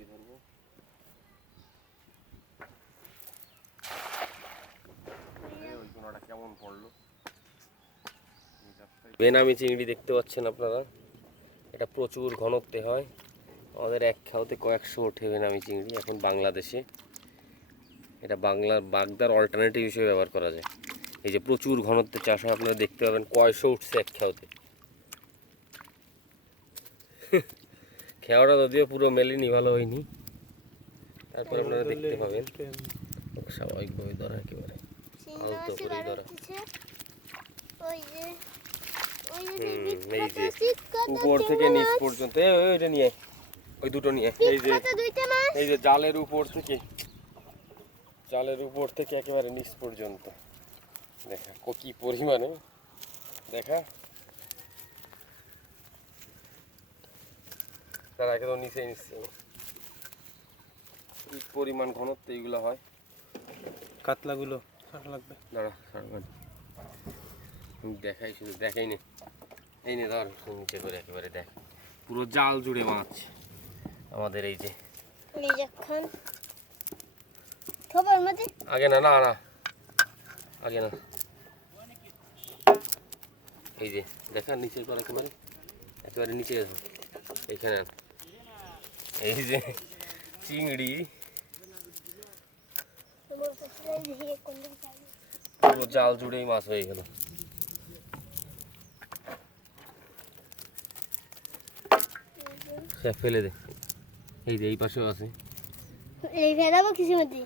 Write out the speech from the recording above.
চিংড়ি ধরবো। ওই কোনাটা কেমন পড়লো। বেনামি চিংড়ি দেখতে পাচ্ছেন আপনারা, এটা প্রচুর ঘনত্বে হয়। আমাদের এক খাওয়াতে কয়েকশো ওঠে বেনামি চিংড়ি এখন বাংলাদেশে। এটা বাগদার অল্টারনেটিভ হিসেবে ব্যবহার করা যায়। এই যে প্রচুর ঘনত্বে চাষ হয়, আপনারা দেখতে পাবেন কয়শো উঠছে এক খাওয়াতে। খেয়াটা যদিও পুরো মেলেনি, ভালো হয়নি, তারপর আপনারা দেখতে পাবেন স্বাভাবিকভাবে ধরা, একেবারে আলতো করেই ধরা। এই যে উপর থেকে নিচ পর্যন্ত, ওইটা নিয়ে, ওই দুটো নিয়ে, এই যে জালের উপর থেকে একেবারে নিচ পর্যন্ত দেখা কি পরিমাণে, দেখা তারা একদম নিচে কি পরিমাণ ঘনত্ব এইগুলো হয়। কাতলাগুলো ছাড়া লাগবে, দাঁড়া ছাড়বেন, দেখাই শুধু দেখাই নে, এই নে ধর নিচে করে একেবারে দেখ, পুরো জাল জুড়ে মাছ আমাদের। এই যে আগে না না না আগে না, এই যে দেখা নিচে করে একেবারে নিচে গেছে এইখানে। এই যে চিংড়ি পুরো জাল জুড়েই মাছ হয়ে গেল। ফেলে দে, এই যে এই পাশেও আছে, এই ফেলাবো কিছু মধ্যে।